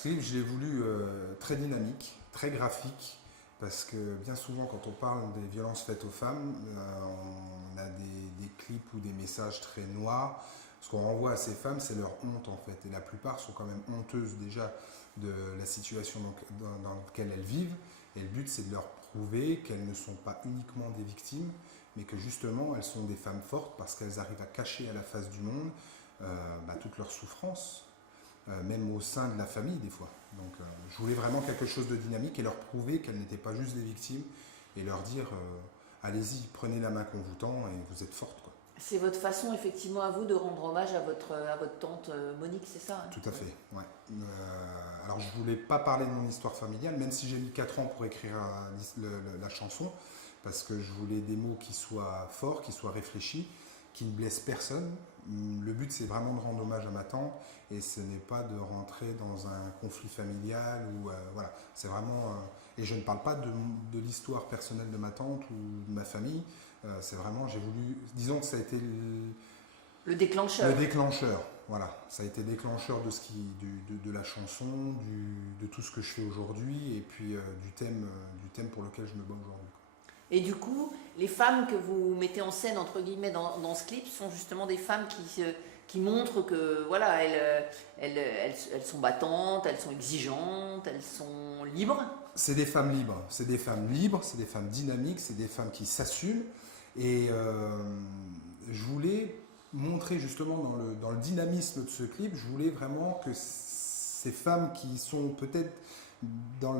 ce livre, je l'ai voulu très dynamique, très graphique, parce que bien souvent, quand on parle des violences faites aux femmes, on a des clips ou des messages très noirs. Ce qu'on renvoie à ces femmes, c'est leur honte en fait. Et la plupart sont quand même honteuses déjà de la situation dans laquelle elles vivent. Et le but, c'est de leur prouver qu'elles ne sont pas uniquement des victimes, mais que justement, elles sont des femmes fortes parce qu'elles arrivent à cacher à la face du monde toute leur souffrance, même au sein de la famille des fois. Donc je voulais vraiment quelque chose de dynamique et leur prouver qu'elles n'étaient pas juste des victimes et leur dire allez-y, prenez la main qu'on vous tend et vous êtes fortes, quoi. C'est votre façon, effectivement, à vous de rendre hommage à votre tante Monique, c'est ça, hein? Tout à fait, ouais. Alors je voulais pas parler de mon histoire familiale, même si j'ai mis 4 ans pour écrire la chanson, parce que je voulais des mots qui soient forts, qui soient réfléchis, qui ne blessent personne. Le but, c'est vraiment de rendre hommage à ma tante, et ce n'est pas de rentrer dans un conflit familial, ou voilà, c'est vraiment... et je ne parle pas de l'histoire personnelle de ma tante ou de ma famille, c'est vraiment, j'ai voulu... Disons que ça a été le déclencheur. Le déclencheur, voilà. Ça a été déclencheur de la chanson, de tout ce que je fais aujourd'hui, et puis du thème pour lequel je me bats aujourd'hui. Et du coup, les femmes que vous mettez en scène, entre guillemets, dans ce clip, sont justement des femmes qui montrent que, voilà, elles sont battantes, elles sont exigeantes, elles sont libres. C'est des femmes libres, c'est des femmes libres, c'est des femmes dynamiques, c'est des femmes qui s'assument. Et je voulais montrer justement dans le dynamisme de ce clip, je voulais vraiment que ces femmes qui sont peut-être dans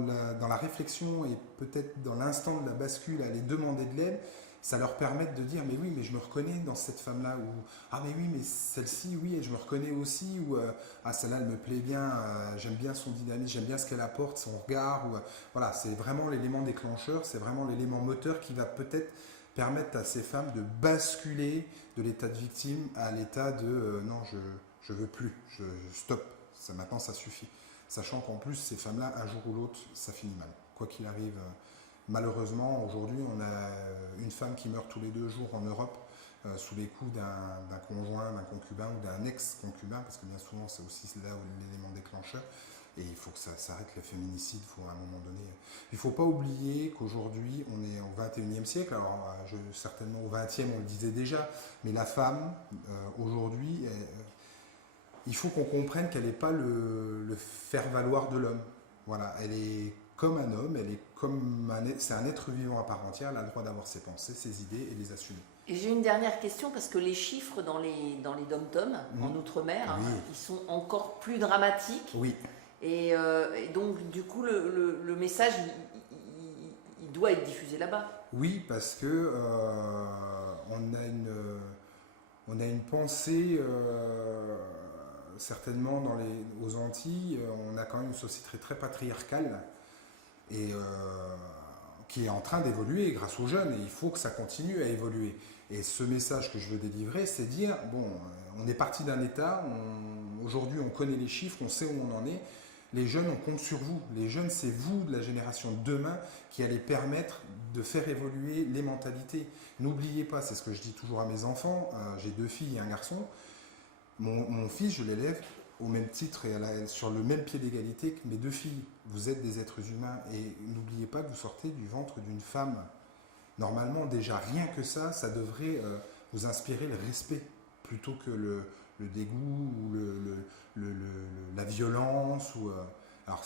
la réflexion et peut-être dans l'instant de la bascule à aller demander de l'aide, ça leur permette de dire mais oui, mais je me reconnais dans cette femme-là, ou ah mais oui, mais celle-ci, oui, et je me reconnais aussi, ou ah celle-là elle me plaît bien, j'aime bien son dynamisme, j'aime bien ce qu'elle apporte, son regard, ou voilà, c'est vraiment l'élément déclencheur, c'est vraiment l'élément moteur qui va peut-être permettre à ces femmes de basculer de l'état de victime à l'état de non, je veux plus, je stop, maintenant ça suffit. Sachant qu'en plus, ces femmes-là, un jour ou l'autre, ça finit mal. Quoi qu'il arrive, malheureusement, aujourd'hui, on a une femme qui meurt tous les 2 jours en Europe sous les coups d'un conjoint, d'un concubin ou d'un ex-concubin, parce que bien souvent, c'est aussi là où l'élément déclencheur. Et il faut que ça s'arrête, le féminicide, il faut à un moment donné... Il ne faut pas oublier qu'aujourd'hui, on est au 21e siècle, alors certainement au 20e, on le disait déjà, mais la femme, aujourd'hui... il faut qu'on comprenne qu'elle n'est pas le faire-valoir de l'homme. Voilà, elle est comme un homme, c'est un être vivant à part entière, elle a le droit d'avoir ses pensées, ses idées et les assumer. Et j'ai une dernière question, parce que les chiffres dans les dom-toms, en Outre-mer, oui. Ils sont encore plus dramatiques. Oui. Et donc, du coup, le message, il doit être diffusé là-bas. Oui, parce que on a une pensée... certainement aux Antilles, on a quand même une société très, très patriarcale et qui est en train d'évoluer grâce aux jeunes, et il faut que ça continue à évoluer. Et ce message que je veux délivrer, c'est dire, bon, on est parti d'un état, aujourd'hui on connaît les chiffres, on sait où on en est, les jeunes, on compte sur vous. Les jeunes, c'est vous, de la génération de demain, qui allez permettre de faire évoluer les mentalités. N'oubliez pas, c'est ce que je dis toujours à mes enfants, j'ai 2 filles et un garçon. Mon fils, je l'élève au même titre et sur le même pied d'égalité que mes 2 filles. Vous êtes des êtres humains et n'oubliez pas que vous sortez du ventre d'une femme. Normalement, déjà, rien que ça devrait vous inspirer le respect plutôt que le dégoût ou la violence. Alors,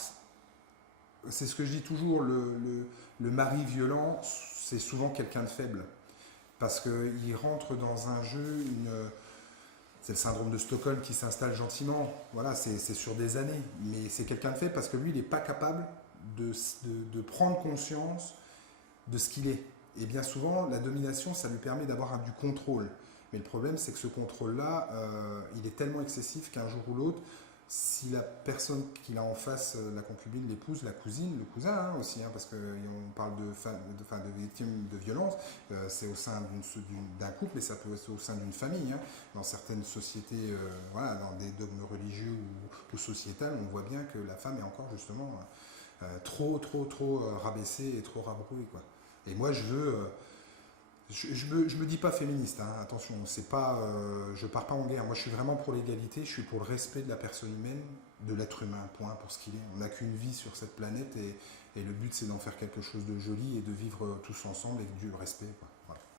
c'est ce que je dis toujours, le mari violent, c'est souvent quelqu'un de faible. Parce qu'il rentre dans un jeu, c'est le syndrome de Stockholm qui s'installe gentiment. Voilà, c'est sur des années. Mais c'est quelqu'un de faible parce que lui, il n'est pas capable de prendre conscience de ce qu'il est. Et bien souvent, la domination, ça lui permet d'avoir du contrôle. Mais le problème, c'est que ce contrôle-là, il est tellement excessif qu'un jour ou l'autre, si la personne qu'il a en face, la concubine, l'épouse, la cousine, le cousin aussi, parce qu'on parle de victimes de violence, c'est au sein d'un couple, et ça peut être au sein d'une famille. Dans certaines sociétés, voilà, dans des dogmes religieux ou sociétals, on voit bien que la femme est encore justement trop rabaissée et trop rabrouée, quoi. Et moi, je me dis pas féministe, attention, c'est pas, je pars pas en guerre. Moi, je suis vraiment pour l'égalité, je suis pour le respect de la personne humaine de l'être humain, point, pour ce qu'il est. On n'a qu'une vie sur cette planète et le but c'est d'en faire quelque chose de joli et de vivre tous ensemble avec du respect, quoi.